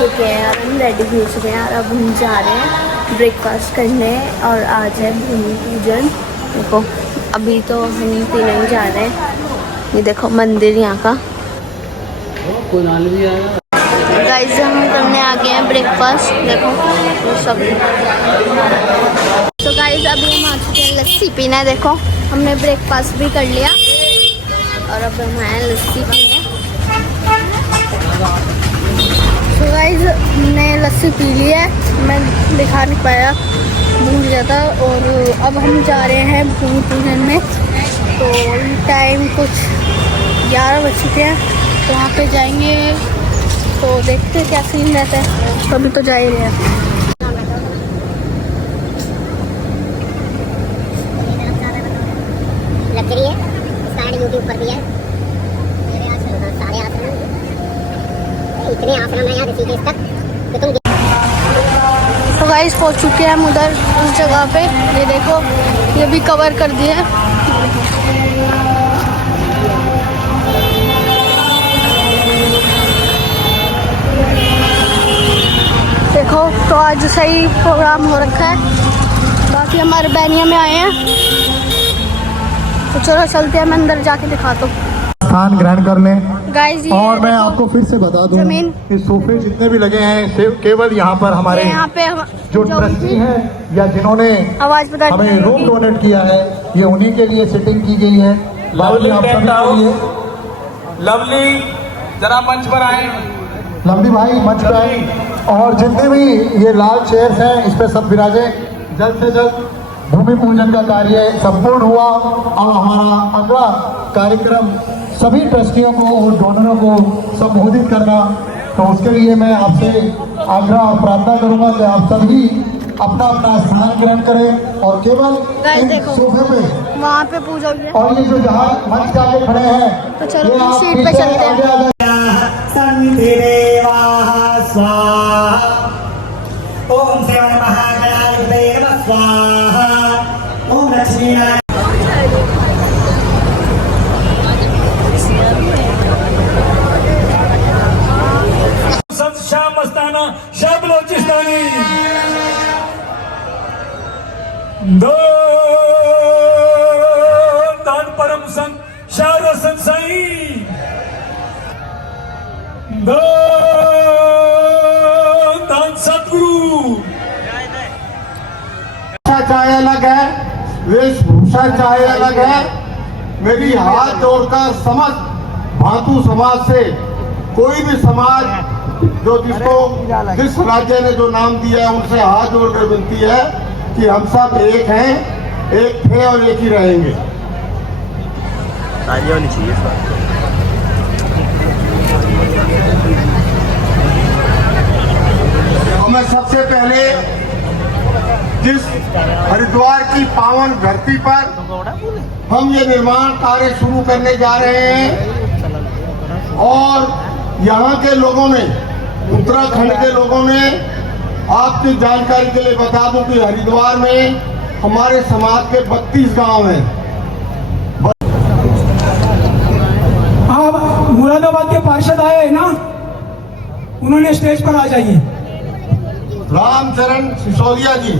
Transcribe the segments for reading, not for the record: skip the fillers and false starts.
चुके हैं यार, हम रेडी हो चुके हैं यार। अब हम जा रहे हैं ब्रेकफास्ट करने और आज है भूमि पूजन। देखो अभी तो हम तीनों ही जा रहे हैं। ये देखो मंदिर यहाँ का। गाइस हम करने आ गए हैं ब्रेकफास्ट। देखो तो सब। तो गाइस अभी हम आ चुके हैं लस्सी पीना। देखो हमने ब्रेकफास्ट भी कर लिया और अब हम आए लस्सी पीने। तो गाइस हमने लस्सी पी ली है, मैं दिखा नहीं पाया, भूल गया था। और अब हम जा रहे हैं भूमि पूजन में। तो टाइम कुछ 11 बज चुके हैं, तो वहाँ पे जाएंगे। तो देखते हैं क्या सीन रहता है। तो अभी तो जा ही रहे हैं। लग्जरी है, स्टार्ट यूट्यूब पर दिया है। मेरे आसन सारे आसन इतने आसन हैं यहाँ ऋषिकेश तक कि तुम। तो गाइस पहुँच चुके हैं हम उधर उस जगह पे। ये देखो ये भी कवर कर दिया। देखो तो आज सही प्रोग्राम हो रखा है। बाकी हमारे बैनिया में आए हैं, तो चलो चलते हैं, मैं अंदर जाके दिखाता हूँ स्थान ग्रहण करने। गाइस और मैं आपको फिर से बता दूं, ये सोफे जितने भी लगे हैं केवल यहाँ पर हमारे यहाँ पे जो ट्रस्टी हैं या जिन्होंने आवाज हमें रूम डोनेट किया है, ये उन्हीं के लिए सेटिंग की गई है। लवली लवली जरा मंच पर आए। लवली भाई मंच पर आए। और जितने भी ये लाल चेयर्स हैं इस पे सब विराजे। जल्द से जल्द भूमि पूजन का कार्य संपूर्ण हुआ और हमारा अगला कार्यक्रम सभी ट्रस्टियों को और डोनरों को संबोधित करना। तो उसके लिए मैं आपसे आग्रह और प्रार्थना करूंगा कि आप सभी अपना अपना स्थान ग्रहण करें और केवल सोफे पे वहाँ पे पूजा हुई है। और ये जो जहाँ मंच जाके खड़े हैं, तो चलो सीट पे चलते हैं। ओम श्री महागणाधिपतये नमः स्वाहा। ओम लक्ष्मी संत श्याम मस्ताना शाह बलोचिस्तानी दो दान परम संत शाह रसन साई दो दान सतगुरु। चाहे अलग है, वेशभूषा चाहे अलग है, मेरी हाथ जोड़कर समस्त भातु समाज से कोई भी समाज जो जिसको जिस राज्य ने जो नाम दिया है उनसे हाथ जोड़कर विनती है कि हम सब एक हैं, एक थे और एक ही रहेंगे। तो मैं सबसे पहले जिस हरिद्वार की पावन धरती पर हम ये निर्माण कार्य शुरू करने जा रहे हैं और यहाँ के लोगों ने, उत्तराखंड के लोगों ने, आपकी जानकारी के लिए बता दूं कि हरिद्वार में हमारे समाज के 32 गांव हैं। आप मुरादाबाद के पार्षद आए हैं ना, उन्होंने स्टेज पर आ जाइए। रामचरण सिसोदिया जी,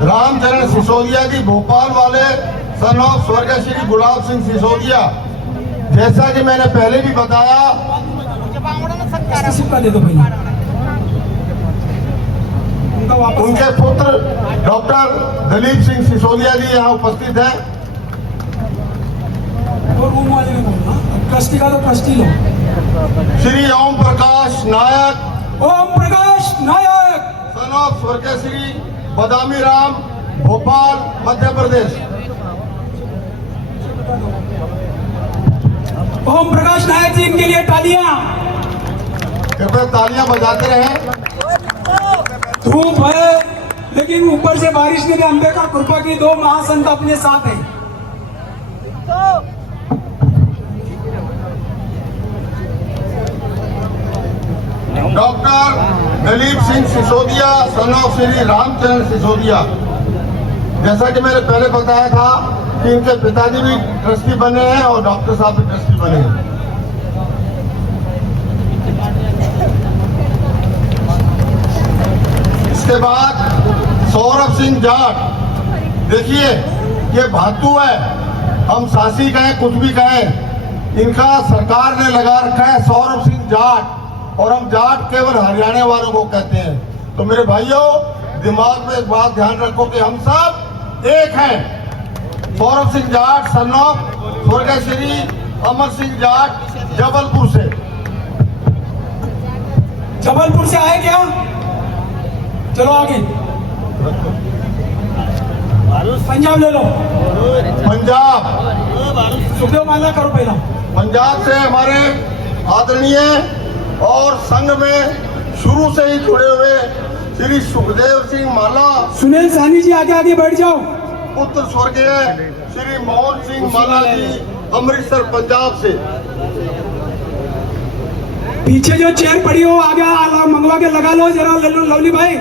रामचरण सिसोदिया जी भोपाल वाले सन ऑफ स्वर्गीय श्री गुलाब सिंह सिसोदिया। जैसा कि मैंने पहले भी बताया, दे दो भैया। उनके पुत्र डॉक्टर दलीप सिंह सिसोदिया जी यहाँ उपस्थित हैं। और रूम वाले ने बोलना, ट्रस्टी का तो ट्रस्टी लो। श्री ओम प्रकाश नायक, ओम प्रकाश नायक, सन ऑफ स्वर्गीय श्री बदामी राम, भोपाल मध्य प्रदेश। ओम प्रकाश नायक जी, इनके लिए तालियां। कृपया तालियां बजाते रहें। धूप है लेकिन ऊपर से बारिश ने भी अम्बे का कृपा की, 2 महासंत अपने साथ हैं। Doctor Dalip Singh Sisodia, son of Shri Ramcharan Sisodia. जैसा कि मैंने पहले बताया था कि इनके पिताजी भी ट्रस्टी बने हैं और डॉक्टर साहब भी ट्रस्टी बने हैं। इसके बाद सौरभ सिंह जाट, देखिए ये भातू है, हम सासी कहें कुछ भी कहें, इनका सरकार ने लगा रखा है सौरभ सिंह जाट, और हम जाट केवल हरियाणा वालों को कहते हैं। तो मेरे भाइयों, दिमाग में एक बात ध्यान रखो कि हम सब एक हैं। सौरभ सिंह जाट सन ऑफ स्वर्गीय श्री अमर सिंह जाट, जबलपुर से। जबलपुर से आए क्या? चलो आगे। पंजाब ले लो। पंजाब, सुखदेव माला करो पहला। पंजाब से हमारे आदरणीय और संघ में शुरू से ही जुड़े हुए श्री सुखदेव सिंह माला, सुनील साहनी जी आगे आगे बैठ जाओ। पुत्र स्वर्गीय श्री मोहन सिंह माला जी, अमृतसर पंजाब से। पीछे जो चेयर पड़ी हो आगे मंगवा के लगा लो जरा। लवली भाई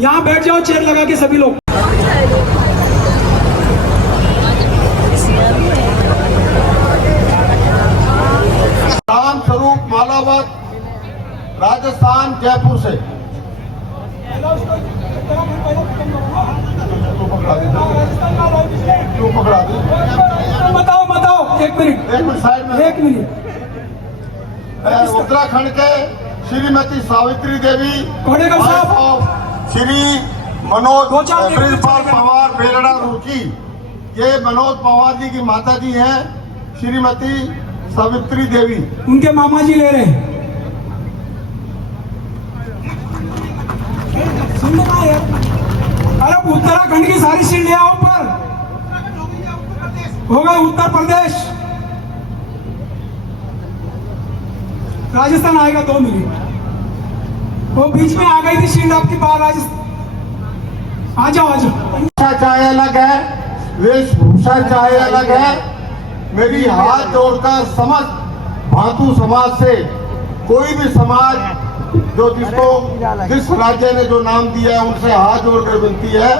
यहाँ बैठ जाओ, चेयर लगा के सभी लोग। राम स्वरूप मालावत, राजस्थान, जयपुर से। क्यों पकड़ा दी? बताओ बताओ, एक मिनट साइड में। एक मिनट। उत्तराखंड के श्रीमती सावित्री देवी, कोडेकर साहब। ऑफ श्री मनोज प्रिंसिपल पवार, बेलड़ा रुचि। ये मनोज पवार जी की माता जी हैं, श्रीमती सावित्री देवी, उनके मामा जी ले रहे हैं। अरे उत्तराखंड की सारी सीट ले आओ ऊपर। हो गए उत्तर प्रदेश। राजस्थान आएगा 2 मिनट। वो बीच में आ गई थी सीट आपकी बाहर। राजस्थान आ जाओ आ जाओ। चाहे अलग है, वेशभूषा चाहे अलग है, मेरी हाथ जोड़कर समझ भातु समाज से, कोई भी समाज जो जिस राज्य ने जो नाम दिया है उनसे हाथ जोड़कर विनती है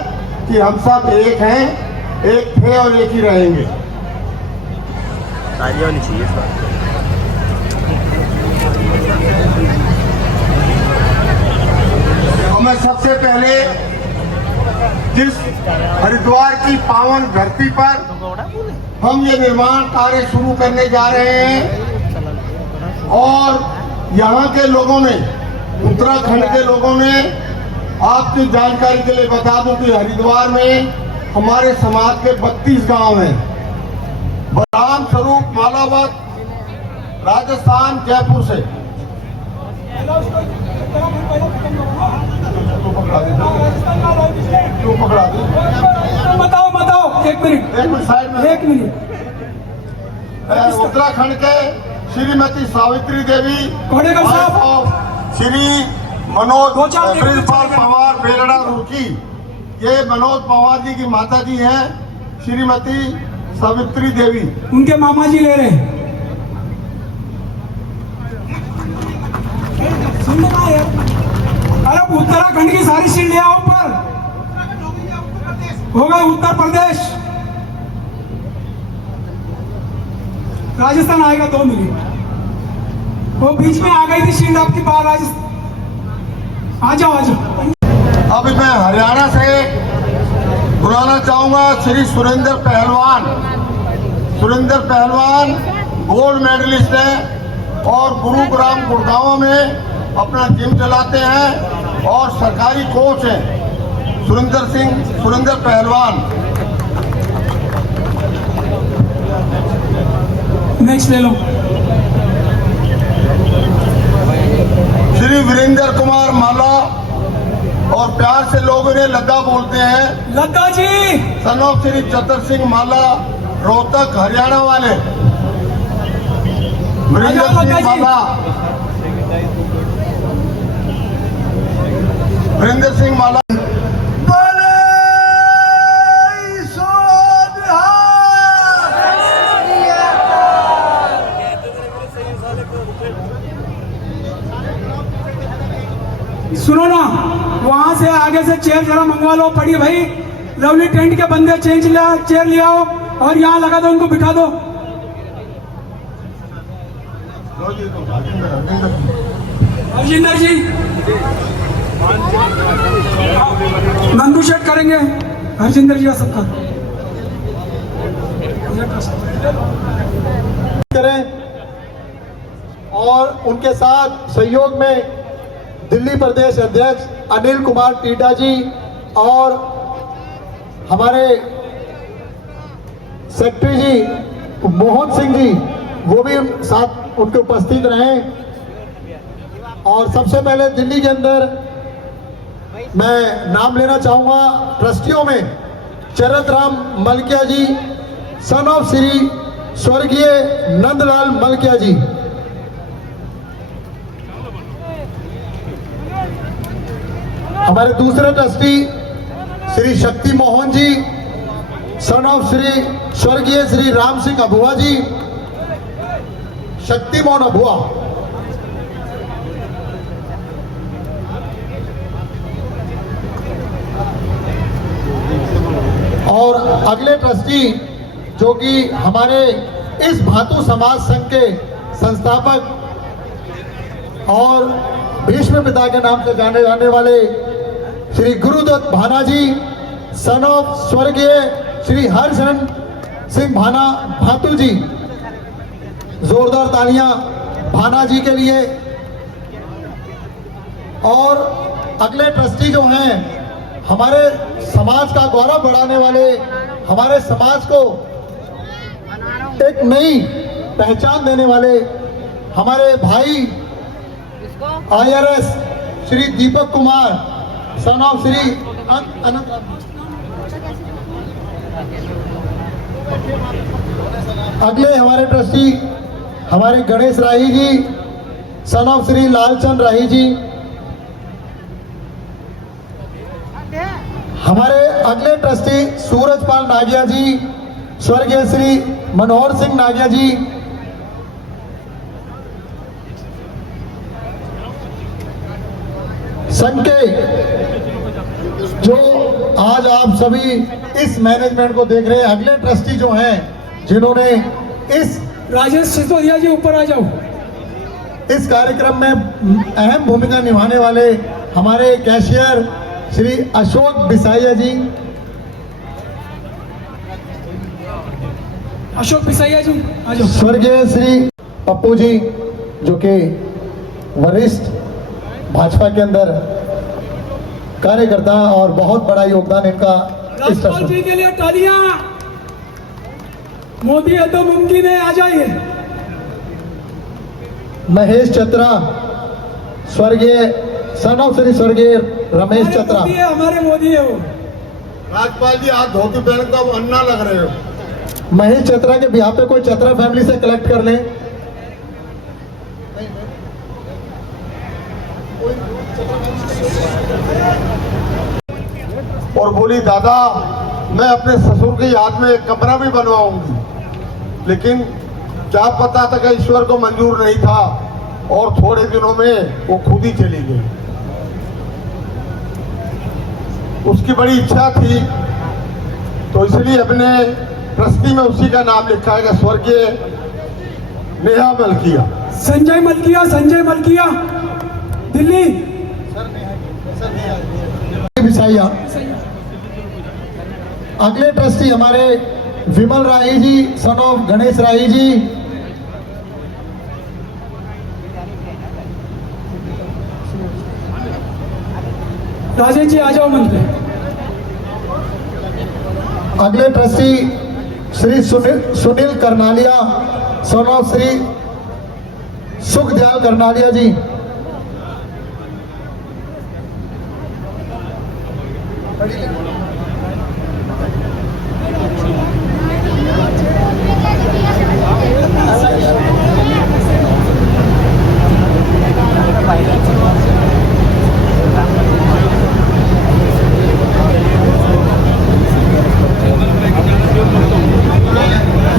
कि हम सब एक हैं, एक थे और एक ही रहेंगे। होनी चाहिए इस बात। तो मैं सबसे पहले जिस हरिद्वार की पावन धरती पर हम ये निर्माण कार्य शुरू करने जा रहे हैं, और यहाँ के लोगों ने, उत्तराखंड के लोगों ने, आपकी जानकारी के लिए बता दूं कि हरिद्वार में हमारे समाज के 32 गांव हैं। राम स्वरूप मालावत, राजस्थान, जयपुर से। क्यों पकड़ा दी? बताओ बताओ, एक मिनट साइड में। एक मिनट। उत्तराखंड के श्रीमती सावित्री देवी, कोडेकर साहब। ऑफ श्री मनोज प्रिंसिपल पवार, बेलड़ा रुचि। ये मनोज पवार जी की माता जी हैं, श्रीमती सावित्री देवी, उनके मामा जी ले रहे हैं। अरे उत्तराखंड की सारी सीट ले आओ ऊपर। हो गए उत्तर प्रदेश। राजस्थान आएगा 2 मिनट। वो बीच में आ गई थी सीट आपकी बाहर। राजस्थान आ जाओ आ जाओ। अभी मैं हरियाणा से बुलाना चाहूंगा श्री सुरेंद्र पहलवान। सुरेंद्र पहलवान गोल्ड मेडलिस्ट हैं और गुरुग्राम गुड़गांव में अपना जिम चलाते हैं और सरकारी कोच हैं। सुरेंद्र पहलवान। नेक्स्ट ले लो। श्री वीरेंद्र कुमार माला, और प्यार से लोग इन्हें लद्दा बोलते हैं, लद्दा जी। सन ऑफ श्री चतर सिंह माला, रोहतक, हरियाणा वाले। वीरेंद्र सिंह माला, वीरेंद्र सिंह माला। सुनो ना, वहां से आगे से चेयर जरा मंगवा लो। पड़ी भाई, लवली टेंट के बंदे चेयर ले आओ और यहाँ लगा दो, उनको बिठा दो। राजेंद्र जी मंगू शेठ करेंगे, हरजिंदर जी का सत्कार करें। और उनके साथ सहयोग में दिल्ली प्रदेश अध्यक्ष अनिल कुमार टीडा जी और हमारे सेक्रेटरी जी मोहन सिंह जी, वो भी साथ उनके उपस्थित रहे। और सबसे पहले दिल्ली के अंदर मैं नाम लेना चाहूंगा ट्रस्टियों में चरत Ram Malkiya ji, son of Shri स्वर्गीय नंदलाल मलकिया जी। हमारे दूसरे trustee Shri Shakti Mohan ji, son of Shri स्वर्गीय श्री राम सिंह अबुआ जी, शक्ति मोहन अबुआ। और अगले ट्रस्टी जो कि हमारे इस भातु समाज संघ के संस्थापक और भीष्म पिता के नाम से जाने जाने वाले श्री गुरुदत्त भाना जी, सन ऑफ स्वर्गीय श्री हरशरण सिंह भाना भातु जी। जोरदार तालियां भाना जी के लिए। और अगले ट्रस्टी जो हैं हमारे समाज का गौरव बढ़ाने वाले, हमारे समाज को एक नई पहचान देने वाले हमारे भाई IRS Shri Deepak Kumar, son of Shri Anant. अगले हमारे ट्रस्टी हमारे गणेश राही जी, सन ऑफ श्री लालचंद राही जी। हमारे अगले ट्रस्टी सूरजपाल नागिया जी, स्वर्गीय श्री मनोहर सिंह नागिया जी। संघ के जो आज आप सभी इस मैनेजमेंट को देख रहे हैं, अगले ट्रस्टी जो हैं जिन्होंने इस राजेश सिसोदिया जी ऊपर आ जाओ। इस कार्यक्रम में अहम भूमिका निभाने वाले हमारे कैशियर श्री अशोक बिसाइया जी, अशोक बिसाइया जी आ जाओ। स्वर्गीय श्री पप्पू जी जो कि वरिष्ठ भाजपा के अंदर कार्यकर्ता और बहुत बड़ा योगदान इनका इस राजपाल जी के लिए तालियां। मोदी है तो मुमकिन है, आ जाइए। महेश चतरा, स्वर्गीय सन ऑफ श्री स्वर्गीय रमेश चतरा। हमारे मोदी है वो। राजपाल जी आज धोती पहन कर अन्ना लग रहे हो। महेश चतरा के बिहार पे कोई चतरा फैमिली से कलेक्ट कर ले। और बोली दादा मैं अपने ससुर की याद में एक कमरा भी बनवाऊंगी, लेकिन क्या पता था कि ईश्वर को मंजूर नहीं था और थोड़े दिनों में वो खुद ही चली गई। उसकी बड़ी इच्छा थी तो इसलिए अपने ट्रस्टी में उसी का नाम लिखा है कि स्वर्गीय नेहा मलकिया। संजय मलकिया, संजय मलकिया दिल्ली। बिसाइया। अगले ट्रस्टी हमारे विमल राही जी, सन ऑफ गणेश राही जी। राजेश जी आ जाओ मंत्री। अगले trustee Shri Sunil Karnalia, son of Shri Sukhdayal Karnalia ji.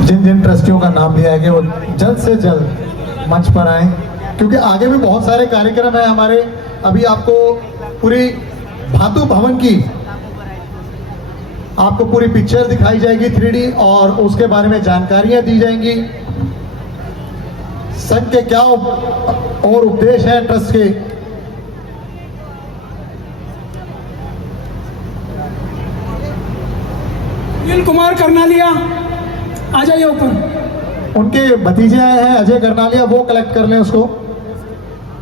जिन जिन ट्रस्टियों का नाम दिया है कि वो जल्द से जल्द मंच पर आए, क्योंकि आगे भी बहुत सारे कार्यक्रम है हमारे। अभी आपको पूरी भातु भवन की आपको पूरी पिक्चर दिखाई जाएगी 3D, और उसके बारे में जानकारियां दी जाएंगी। संघ के क्या और उद्देश्य हैं ट्रस्ट के। सुनील कुमार करनालिया, आ जाइए ऊपर। उनके भतीजे आए हैं अजय करनालिया, वो कलेक्ट कर लें उसको।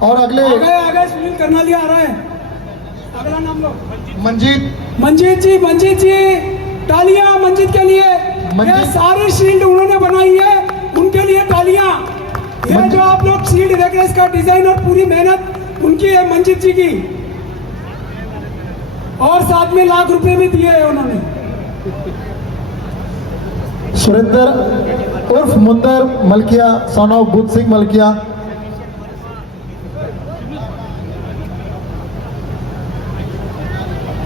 और अगले आ गए सुनील करनालिया आ रहा है। अगला नाम लो। मंजीत मंजीत जी तालियां मंजीत के लिए। ये सारी शील्ड उन्होंने बनाई है, उनके लिए तालियां। ये जो आप लोग शील्ड देख रहे हैं, इसका डिजाइन और पूरी मेहनत उनकी है, मंजीत जी की। और साथ में लाख रुपए भी दिए हैं उन्होंने। सुरेंद्र उर्फ मुंदर Malkiya, son of Buddha Singh Malkiya.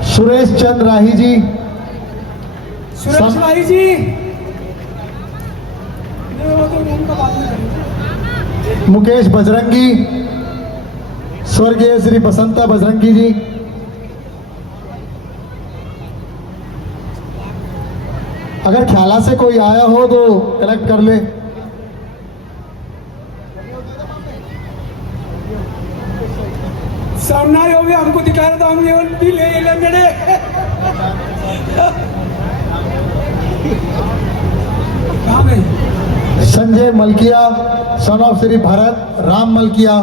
Suresh Chandra राही जी, सुरेश राही जी, वो तो उनका बात नहीं करेंगे। मुकेश बजरंगी, स्वर्गीय श्री बसंता बजरंगी जी। अगर ख्याला से कोई आया हो तो कलेक्ट कर ले। सामना हो गया, हमको दिखा रहा था, हम ये भी ले लेंगे। कहाँ गए? Sanjay Malkiya, son of Shri Bharat Ram Malkiya.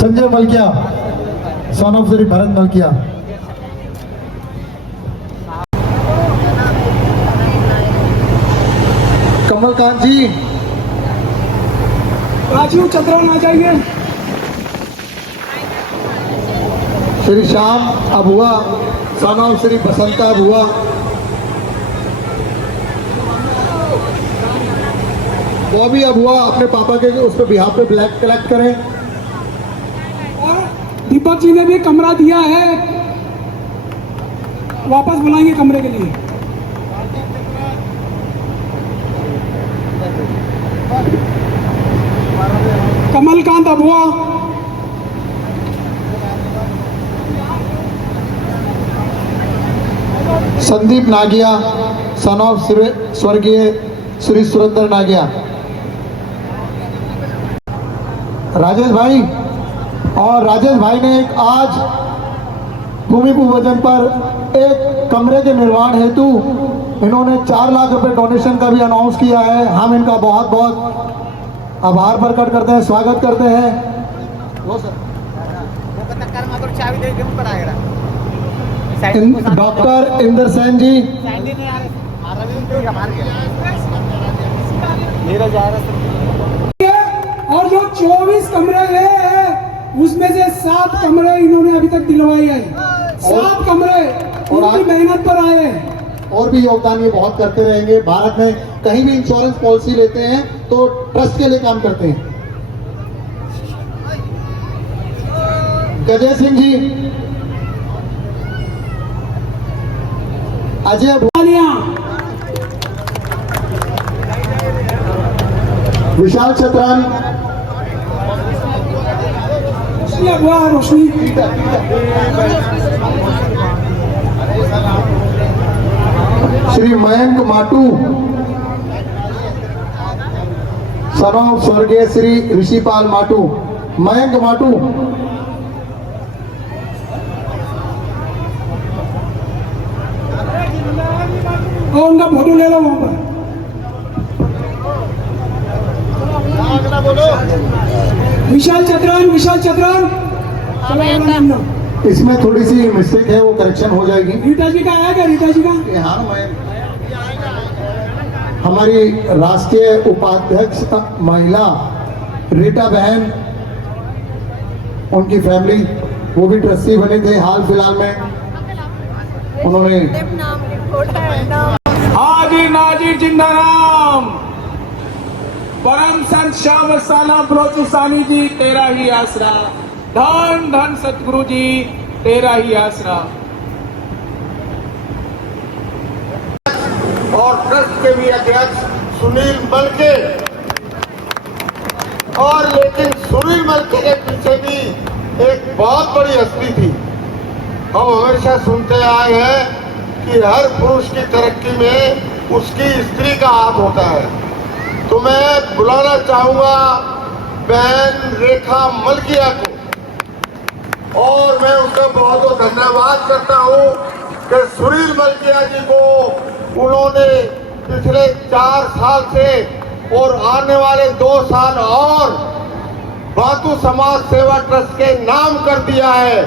Sanjay Malkiya, son of Shri Bharat Malkiya. Kamalkant ji, Rajiv Chandran आ जाइए। Shri Shyam Abua, son of Shri Basanta Abua. Bobby Abua अपने पापा के उस पर बिहार पे ब्लैक कलेक्ट करें। और दीपक जी ने भी कमरा दिया है, वापस बुलाएंगे कमरे के लिए। कमलकांत अबुआ, संदीप नागिया, सन ऑफ स्वर्गीय श्री सुरेंद्र नागिया। राजेश भाई, और राजेश भाई ने एक आज भूमि पूजन पर एक कमरे के निर्माण हेतु इन्होंने 4 लाख रुपए डोनेशन का भी अनाउंस किया है। हम इनका बहुत बहुत आभार प्रकट करते हैं, स्वागत करते हैं। डॉक्टर इंदर सेन जी, और जो 24 कमरे हैं उसमें से 7 कमरे इन्होंने अभी तक दिलवाए हैं। 7 कमरे उनकी मेहनत पर आए हैं। और भी योगदान ये बहुत करते रहेंगे। भारत में कहीं भी इंश्योरेंस पॉलिसी लेते हैं तो ट्रस्ट के लिए काम करते हैं। गजय सिंह जी, अजय विशाल छतरान, रोशनी, श्री मयंक माटू, सन ऑफ स्वर्गीय श्री ऋषिपाल माटू। मयंक माटू, और उनका फोटो ले लो वहां पर। विशाल चतरान, इसमें थोड़ी सी मिस्टेक है, वो करेक्शन हो जाएगी। रीटा जी का आया क्या? रीटा जी का? हाँ, हमारी राष्ट्रीय उपाध्यक्ष महिला रीटा बहन, उनकी फैमिली, वो भी ट्रस्टी बने थे हाल फिलहाल में। उन्होंने हाजी नाजी जिंदाराम, परम संत श्याम साना बलोचिस्तानी जी, तेरा ही आसरा। धन धन सतगुरु जी, तेरा ही आसरा। और ट्रस्ट के भी अध्यक्ष सुनील मलके, और लेकिन सुनील मलके के पीछे भी एक बहुत बड़ी हस्ती थी। हम हमेशा सुनते आए हैं कि हर पुरुष की तरक्की में उसकी स्त्री का हाथ होता है। तो मैं बुलाना चाहूंगा बहन रेखा मलकिया को, और मैं उसका बहुत बहुत धन्यवाद करता हूँ कि सुनील मलकिया जी को उन्होंने पिछले 4 साल से और आने वाले 2 साल और बातू समाज सेवा ट्रस्ट के नाम कर दिया है।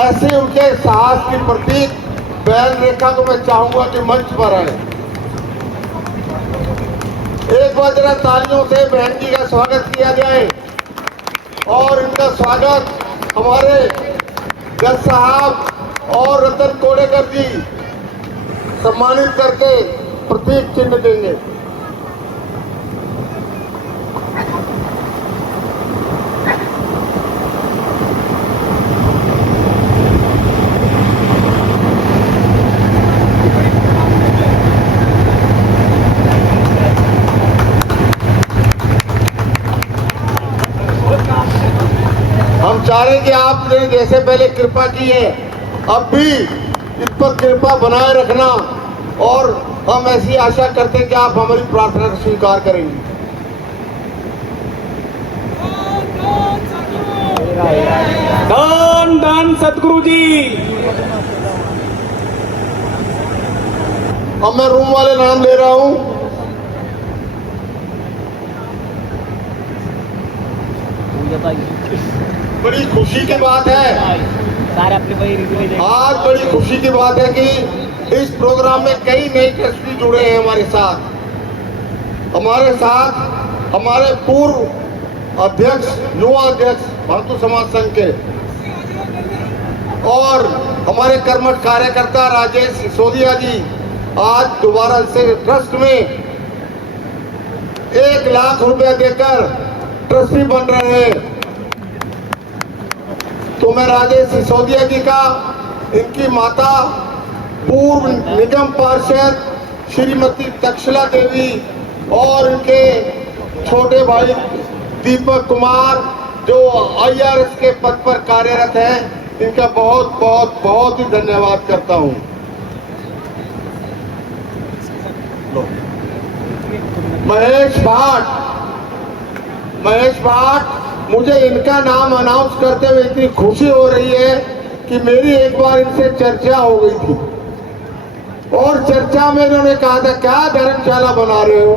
ऐसे उनके साहस की प्रतीक बहन रेखा को मैं चाहूंगा कि मंच पर आए। एक बार जरा तालियों से बहन जी का स्वागत किया जाए और इनका स्वागत हमारे जज साहब और रतन कोडेकर जी सम्मानित करके प्रतीक चिन्ह देंगे। हम चाह रहे हैं कि आपने जैसे पहले कृपा की है अब भी इस पर कृपा बनाए रखना और हम ऐसी आशा करते हैं कि आप हमारी प्रार्थना को स्वीकार करेंगे। धन धन सतगुरु जी। अब मैं रूम वाले नाम ले रहा हूं। बड़ी खुशी की बात है, आज बड़ी खुशी की बात है कि इस प्रोग्राम में कई नए ट्रस्टी जुड़े हैं हमारे साथ हमारे पूर्व अध्यक्ष युवा अध्यक्ष बातू समाज संघ के और हमारे कर्मठ कार्यकर्ता राजेश सिसोदिया जी आज दोबारा से ट्रस्ट में 1 लाख रुपया देकर ट्रस्टी बन रहे हैं। तो मैं राजेश सिसोदिया जी का, इनकी माता पूर्व निगम पार्षद श्रीमती तक्षला देवी और इनके छोटे भाई दीपक कुमार जो IRS के पद पर कार्यरत हैं, इनका बहुत बहुत बहुत ही धन्यवाद करता हूं। महेश भाट, मुझे इनका नाम अनाउंस करते हुए इतनी खुशी हो रही है कि मेरी एक बार इनसे चर्चा हो गई थी और चर्चा में इन्होंने कहा था क्या धर्मशाला बना रहे हो,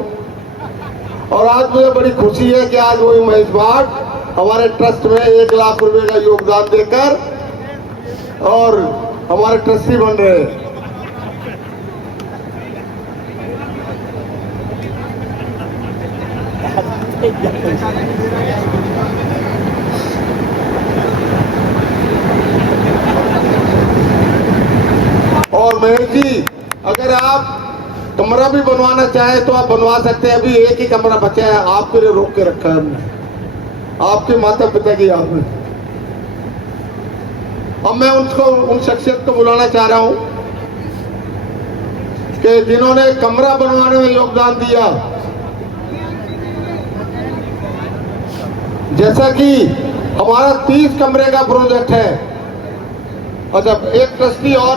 और आज मुझे बड़ी खुशी है कि आज वही महेश भाट हमारे ट्रस्ट में 1 लाख रुपए का योगदान देकर और हमारे ट्रस्टी बन रहे हैं। और महेश जी, अगर आप कमरा भी बनवाना चाहे तो आप बनवा सकते हैं। अभी एक ही कमरा बचा है, आपके लिए रोक के रखा है हमने, आपके माता पिता की याद में। अब मैं उन शख्सियत को बुलाना चाह रहा हूं कि जिन्होंने कमरा बनवाने में योगदान दिया। जैसा कि हमारा 30 कमरे का प्रोजेक्ट है। अच्छा, एक ट्रस्टी और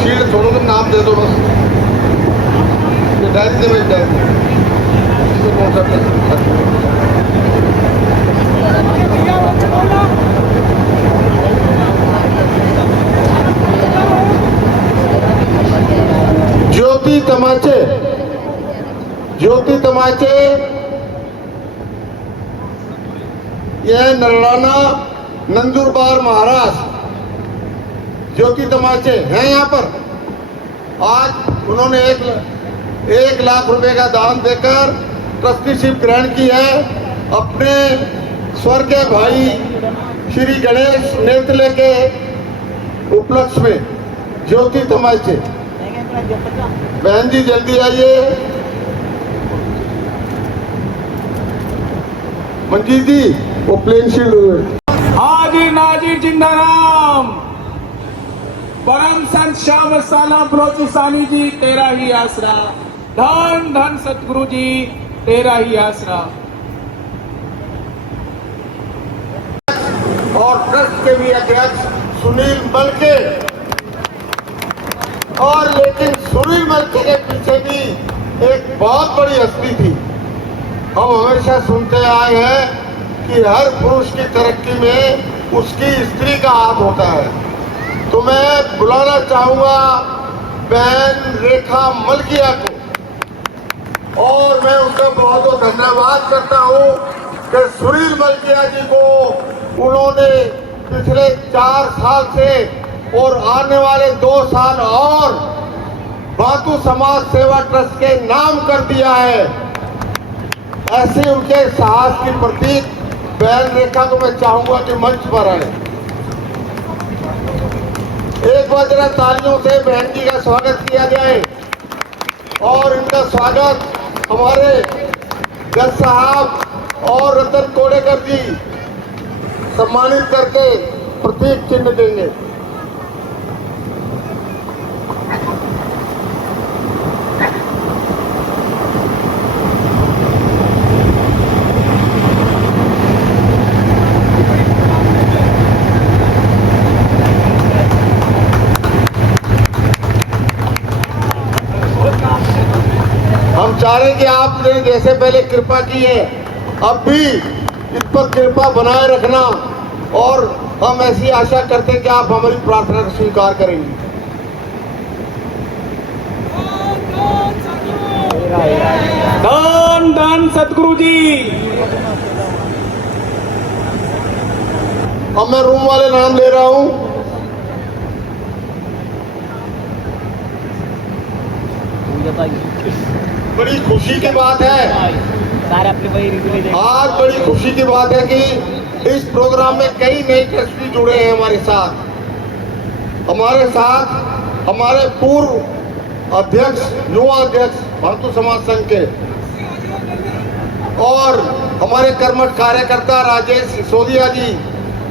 शीट छोड़ो, तुम नाम दे दो बस, डायरी दे मेरी डायरी। ज्योति तमाचे यह नरड़ाना नंदुरबार महाराष्ट्र ज्योति तमाचे हैं यहाँ पर। आज उन्होंने 1 लाख रुपए का दान देकर ट्रस्टीशिप ग्रहण की है अपने स्वर्गीय भाई श्री गणेश नेतले के उपलक्ष्य में। ज्योति तमाचे बहन जी जल्दी आइए। मंजीत जी वो प्लेन शील्ड। हाजिर नाजिर जिंदाराम। परम संत श्याम साला बलोचिस्तानी जी तेरा ही आसरा। धन धन सतगुरु जी तेरा ही आसरा। और ट्रस्ट के भी अध्यक्ष सुनील बलके और लेकिन सुनील मल्के के पीछे भी एक बहुत बड़ी हस्ती थी। हम हमेशा सुनते आए हैं कि हर पुरुष की तरक्की में उसकी स्त्री का हाथ होता है। तो मैं बुलाना चाहूंगा बहन रेखा मलकिया को, और मैं उसका बहुत बहुत धन्यवाद करता हूं कि सुनील मलकिया जी को उन्होंने पिछले 4 साल से और आने वाले 2 साल और बातू समाज सेवा ट्रस्ट के नाम कर दिया है। ऐसे उनके साहस की प्रतीक बहन रेखा को मैं चाहूंगा कि मंच पर आए। एक बार जरा तालियों से बहन जी का स्वागत किया जाए, और इनका स्वागत हमारे जज साहब और रतन कोडेकर जी सम्मानित करके प्रतीक चिन्ह देंगे। हम चाह रहे हैं कि आपने जैसे पहले कृपा की है, अब भी इस पर कृपा बनाए रखना, और हम ऐसी आशा करते हैं कि आप हमारी प्रार्थना को स्वीकार करेंगे। धन धन सतगुरु जी। अब मैं रूम वाले नाम ले रहा हूं। बड़ी खुशी की बात है, आज बड़ी खुशी की बात है कि इस प्रोग्राम में कई नए ट्रस्टी जुड़े हैं हमारे साथ हमारे पूर्व अध्यक्ष, युवा अध्यक्ष बातू समाज संघ के, और हमारे कर्मठ कार्यकर्ता राजेश सिसोदिया जी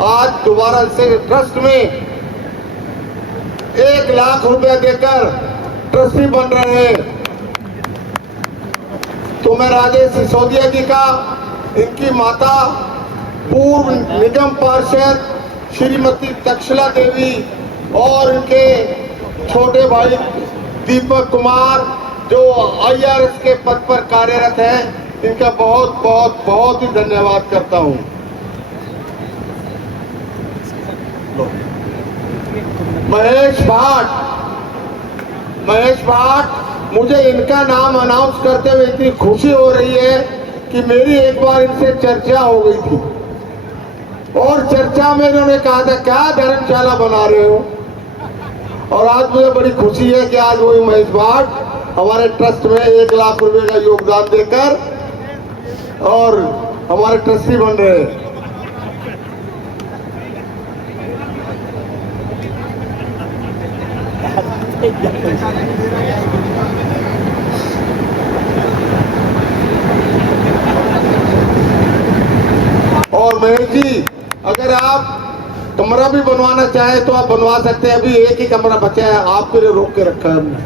आज दोबारा से ट्रस्ट में 1 लाख रुपया देकर ट्रस्टी बन रहे हैं। तो मैं राजेश सिसोदिया जी का, इनकी माता पूर्व निगम पार्षद श्रीमती तक्षला देवी और इनके छोटे भाई दीपक कुमार जो IRS के पद पर कार्यरत हैं, इनका बहुत बहुत बहुत ही धन्यवाद करता हूं। महेश भाट, मुझे इनका नाम अनाउंस करते हुए इतनी खुशी हो रही है कि मेरी एक बार इनसे चर्चा हो गई थी, और चर्चा में इन्होंने कहा था क्या धर्मशाला बना रहे हो, और आज मुझे बड़ी खुशी है कि आज वही महेश भाट हमारे ट्रस्ट में 1 लाख रुपए का योगदान देकर और हमारे ट्रस्टी बन रहे हैं। और महेश जी, अगर आप कमरा भी बनवाना चाहें तो आप बनवा सकते हैं। अभी एक ही कमरा बचा है, आपके लिए रोक के रखा है हमने,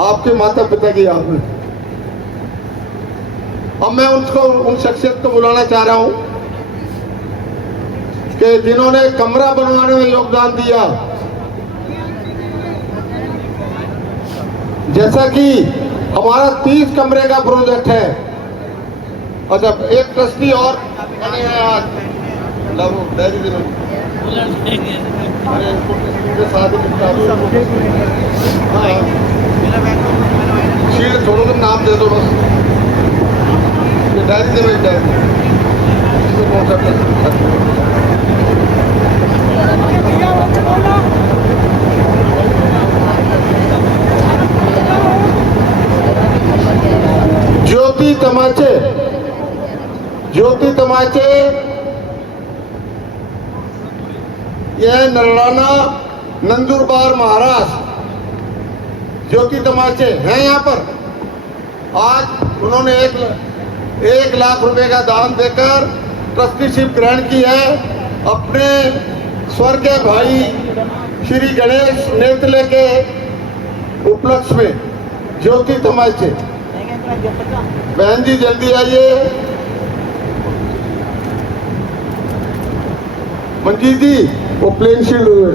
आपके माता पिता की याद में। अब मैं उन शख्सियत को बुलाना चाह रहा हूं कि जिन्होंने कमरा बनवाने में योगदान दिया। जैसा कि हमारा 30 कमरे का प्रोजेक्ट है। अच्छा, एक ट्रस्टी और बने हैं आज, शील्ड छोड़ो, तुम नाम दे दो बस, ये डायरी दे, मेरी डायरी ज्योति तमाचे यह नरलाना नंदुरबार महाराष्ट्र। ज्योति तमाचे हैं यहाँ पर। आज उन्होंने 1 लाख रुपए का दान देकर ट्रस्टीशिप ग्रहण की है अपने स्वर्गीय भाई श्री गणेश नेतले के उपलक्ष्य में। ज्योति तमाचे बहन जी जल्दी आइए। मंजीत जी वो प्लेन शील्ड हुए।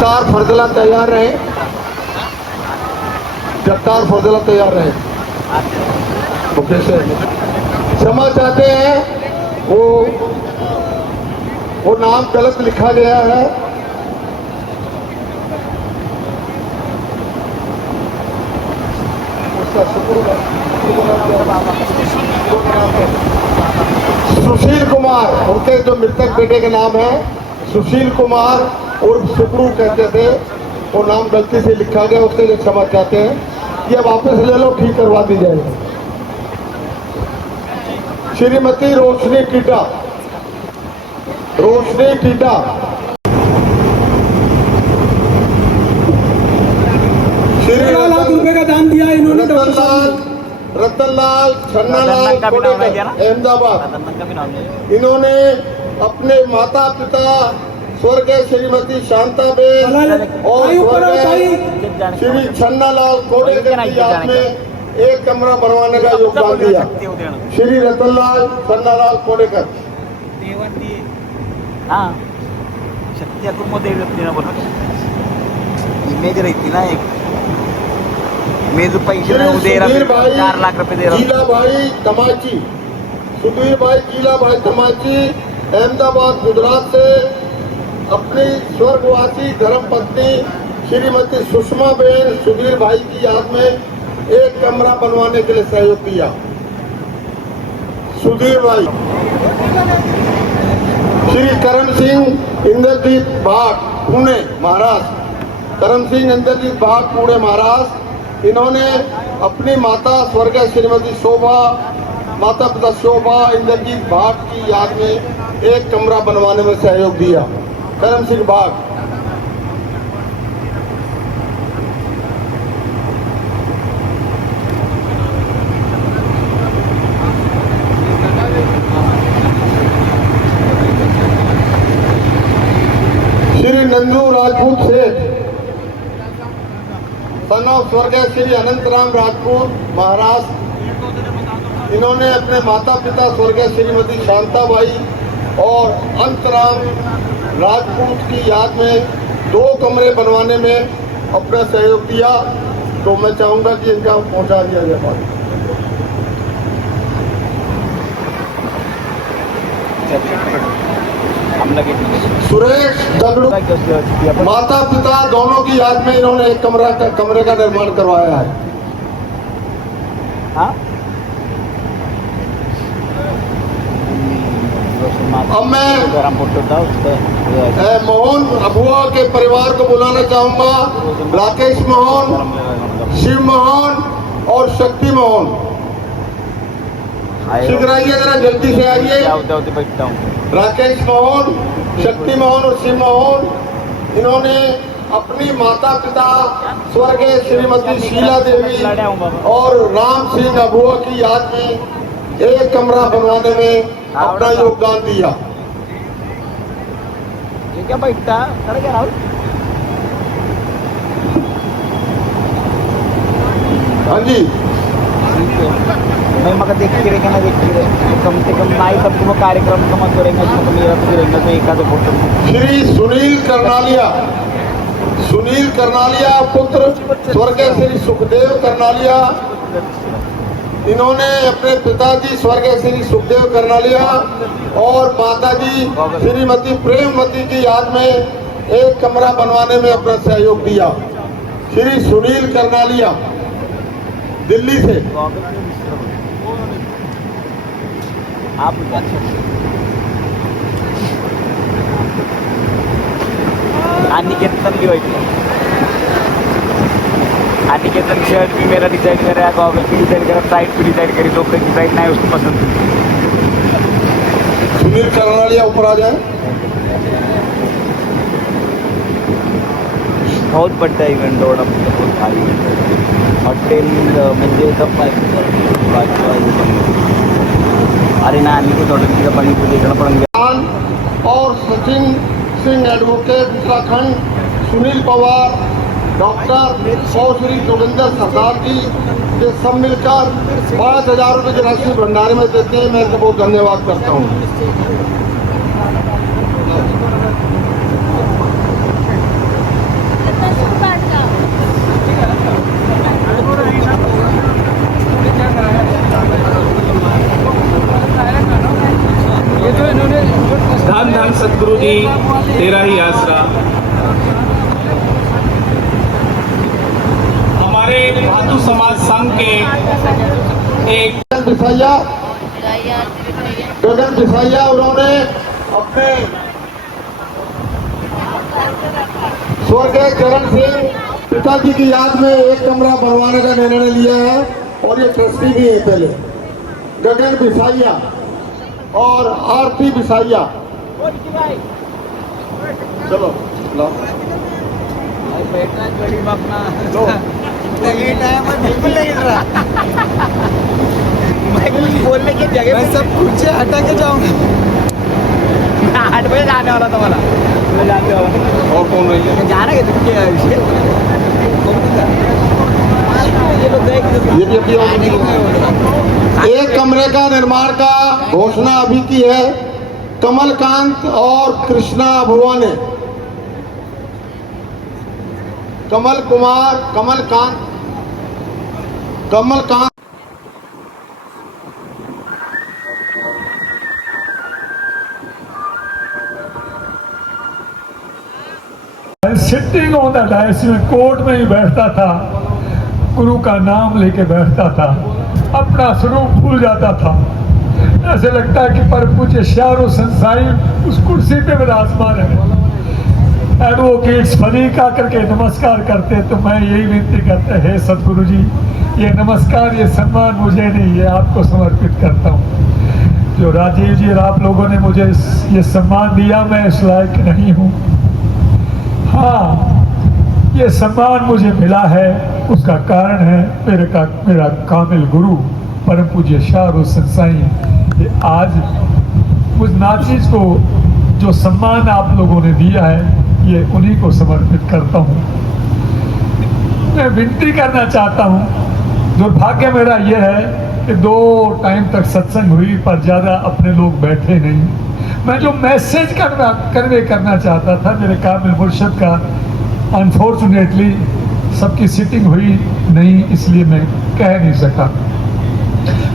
जफ्तार फरजला तैयार रहे, जफ्तार फरजला तैयार रहे। मुकेश क्षमा चाहते हैं, वो नाम गलत लिखा गया है। सुशील कुमार, उनके जो मृतक बेटे का नाम है सुशील कुमार उर्फ सुकरू कहते थे, वो नाम गलती से लिखा गया, उसके लिए क्षमा चाहते हैं। ये वापस ले लो, ठीक करवा दी जाएगी। श्रीमती रोशनी टीटा, रोशनी टीटा, श्री 13 लाख रुपए का दान दिया इन्होंने डॉक्टर साहब ने। रतनलाल छन्नालाल अहमदाबाद, इन्होंने अपने माता पिता स्वर्गीय श्रीमती शांताबेन और स्वर्गीय श्री छन्नालाल कोडेकर की याद में एक कमरा बनवाने का योगदान दिया। श्री रतनलाल छन्नालाल कोडेकर। हा शक्ती मध्ये बरोबर इमेज राहती ना एक मेज पैसे उदय 4 लाख रुपये दे रहा गीला भाई तमाची, सुधीर भाई गीला भाई तमाची अहमदाबाद गुजरात से अपनी स्वर्गवासी धर्मपत्नी श्रीमती सुषमा बेन सुधीर भाई की याद में एक कमरा बनवाने के लिए सहयोग दिया। सुधीर भाई। श्री करण सिंह इंद्रजीत भाट पुणे महाराष्ट्र, करण सिंह इंद्रजीत भाट पुणे महाराष्ट्र, इन्होंने अपनी माता स्वर्गीय श्रीमती शोभा, माता पिता शोभा इंद्रजीत भाट की याद में एक कमरा बनवाने में सहयोग दिया। करण सिंह भाट। श्री नंदू राजपूत सेठ, सन ऑफ स्वर्गीय श्री अनंतराम राजपूत महाराष्ट्र, इन्होंने अपने माता पिता स्वर्गीय श्रीमती शांताबाई और अंतराम राजपूत की याद में 2 कमरे बनवाने में अपना सहयोग दिया। तो मैं चाहूंगा कि इनका पहुंचा दिया जाए। सुरेश दगड़ू, माता पिता दोनों की याद में इन्होंने एक कमरे का निर्माण करवाया है। अब मैं मोहन अबुआ के परिवार को बुलाना चाहूंगा। राकेश मोहन, शिव मोहन और शक्ति मोहन, शीघ्र आइए, जरा जल्दी से आइए। राकेश मोहन, शक्ति मोहन और शिव मोहन, इन्होंने अपनी माता पिता स्वर्गीय श्रीमती शीला देवी और राम सिंह अबुआ की याद में एक कमरा बनवाने में अपना योगदान दिया। क्या बैठता क्या राहुल? हाँ जी, मैं मगर देखती रहेगा ना, देखती रहे कम से कम ना ही सब तुम कार्यक्रम का मत करेंगे, मेरा तो रहेंगे तो एक आधे फोटो। श्री सुनील करनालिया, सुनील करनालिया पुत्र स्वर्गीय श्री सुखदेव करनालिया, इन्होंने अपने पिताजी स्वर्गीय श्री सुखदेव करनालिया और माताजी श्रीमती प्रेमवती की याद में एक कमरा बनवाने में अपना सहयोग दिया। श्री सुनील करनालिया दिल्ली से। आप अनिकेतन अनिकेतन शर्ट भी मेरा डिजाइन करा, गॉगल भी डिजाइन करा, साइड भी डिजाइन करी, लोग की साइड ना है उसको पसंद। सुनील करनालिया ऊपर आ जाए। बहुत बड़ा इव्हेंट होता बहुत भारी हॉटेल म्हणजे अरे ना आम्ही कुठं हॉटेल तिथं पाणी पुढे इकडं पण और सचिन सिंह एडवोकेट उत्तराखंड, सुनील पवार डॉक्टर और श्री जोगिंदर सरदार जी ये सब मिलकर 5,000 रुपये की राशि भंडारे में देते हैं। मैं इनको बहुत धन्यवाद करता हूँ। धन धन सतगुरु जी तेरा ही आसरा। हमारे भातु समाज संघ के एक बिसाइया गगन बिसाइया उन्होंने अपने स्वर्गीय चरण सिंह पिताजी की याद में एक कमरा बनवाने का निर्णय लिया है और ये ट्रस्टी भी है पहले गगन बिसाइया और आरती बिसाइया। चलो लो बोलने की जगह मैं सब कुछ हटा के जाऊंगा। 8 बजे जाने वाला था मला जाते वाला और कौन रही जाना के तुम क्या एक कमरे का निर्माण का घोषणा अभी की है कमलकांत और कृष्णा भुआ ने। Kamalkant sitting on the dais में कोर्ट में ही बैठता था, गुरु का नाम लेके बैठता था, अपना स्वरूप भूल जाता था। ऐसे लगता है कि परम पूज्य शारो संसाई उस कुर्सी पे विराजमान है। एडवोकेट्स फरीका करके नमस्कार करते तो मैं यही विनती करता है सतगुरु जी ये नमस्कार ये सम्मान मुझे नहीं ये आपको समर्पित करता हूँ। जो राजीव जी और आप लोगों ने मुझे ये सम्मान दिया मैं इस लायक नहीं हूँ। हाँ ये सम्मान मुझे मिला है उसका कारण है मेरा कामिल गुरु परम पूज्य शारो संसाई। ये आज उस नाचीज को जो सम्मान आप लोगों ने दिया है ये उन्हीं को समर्पित करता हूँ। मैं विनती करना चाहता हूँ दुर्भाग्य मेरा ये है कि 2 टाइम तक सत्संग हुई पर ज़्यादा अपने लोग बैठे नहीं। मैं जो मैसेज कन्वे करना चाहता था मेरे काबिल मुर्शद का अनफॉर्चुनेटली सबकी सिटिंग हुई नहीं इसलिए मैं कह नहीं सका।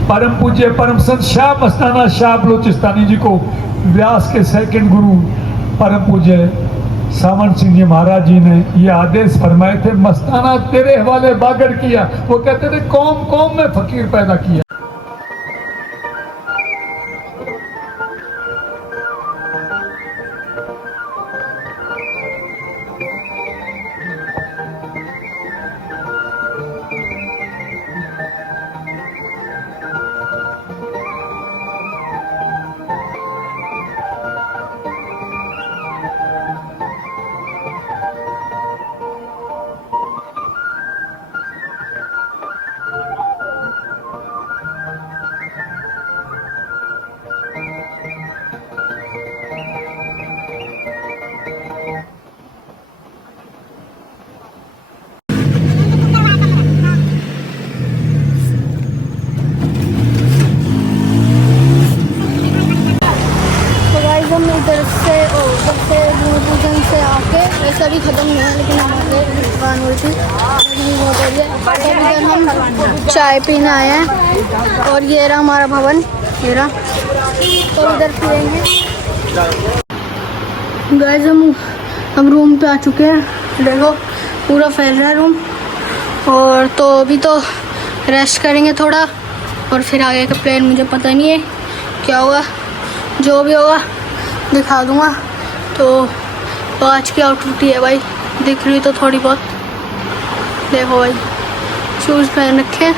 परम पूज्य परम संत शाह मस्ताना शाह बलोचिस्तानी जी को व्यास के सेकंड गुरु परम पूज्य सावन सिंह जी महाराज जी ने ये आदेश फरमाए थे मस्ताना तेरे हवाले बागड़ किया। वो कहते थे कौम कौम में फकीर पैदा किया। पूजन से आके वैसे अभी ख़त्म नहीं है लेकिन हमारे दुकान हुई थी बहुत हो रही है। हम चाय पीने आए हैं और ये रहा हमारा भवन ये रहा तो इधर पियेंगे। गाइस हम रूम पे आ चुके हैं देखो पूरा फैल रहा है रूम और तो अभी तो रेस्ट करेंगे थोड़ा और फिर आगे का प्लान मुझे पता नहीं है क्या होगा जो भी होगा दिखा दूंगा। तो आज की आउटफिट है भाई दिख रही तो थोड़ी बहुत देखो भाई शूज़ पहन रखे।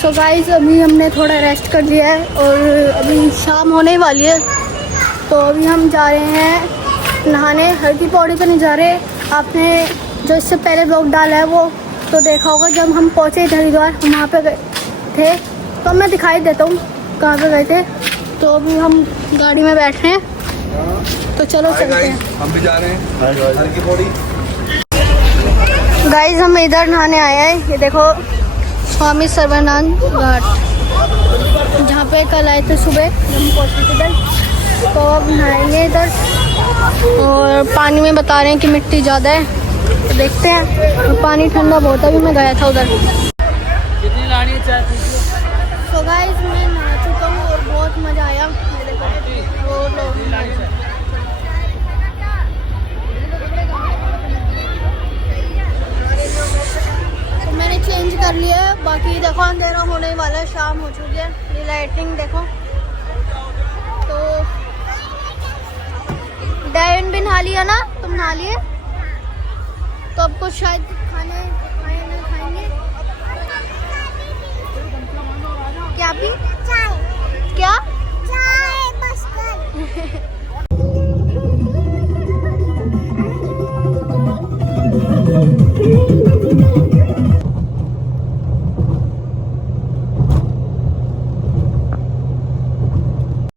सो गाइस अभी हमने थोड़ा रेस्ट कर लिया है और अभी शाम होने वाली है तो अभी हम जा रहे हैं नहाने। हल्दी पौड़ी पे नहीं जा रहे। आपने जो इससे पहले ब्लॉग डाला है वो तो देखा होगा जब हम पहुँचे थे हरिद्वार वहाँ पे गए थे तो मैं दिखाई देता हूँ कहाँ पे गए थे। तो अभी हम गाड़ी में बैठ रहे हैं तो चलो चलते हैं। हम भी जा रहे हैं हल्दी पौड़ी। गाइस हम इधर नहाने आए हैं ये देखो स्वामी सर्वानंद घाट जहाँ पे कल आए थे सुबह जब हम पहुँचे थे इधर। तो अब नहाएंगे इधर और पानी में बता रहे हैं कि मिट्टी ज़्यादा है तो देखते हैं। तो पानी ठंडा बहुत अभी मैं गया था उधर। कितनी लानी है चाय? तो गाइस मैं नहा चुका हूँ और बहुत मज़ा आया। होने वाला है, शाम हो चुकी है। ये लाइटिंग देखो। तो डायन भी नहा लिया ना, तुम नहा लिए? तो अब कुछ शायद खाएंगे। क्या भी? क्या?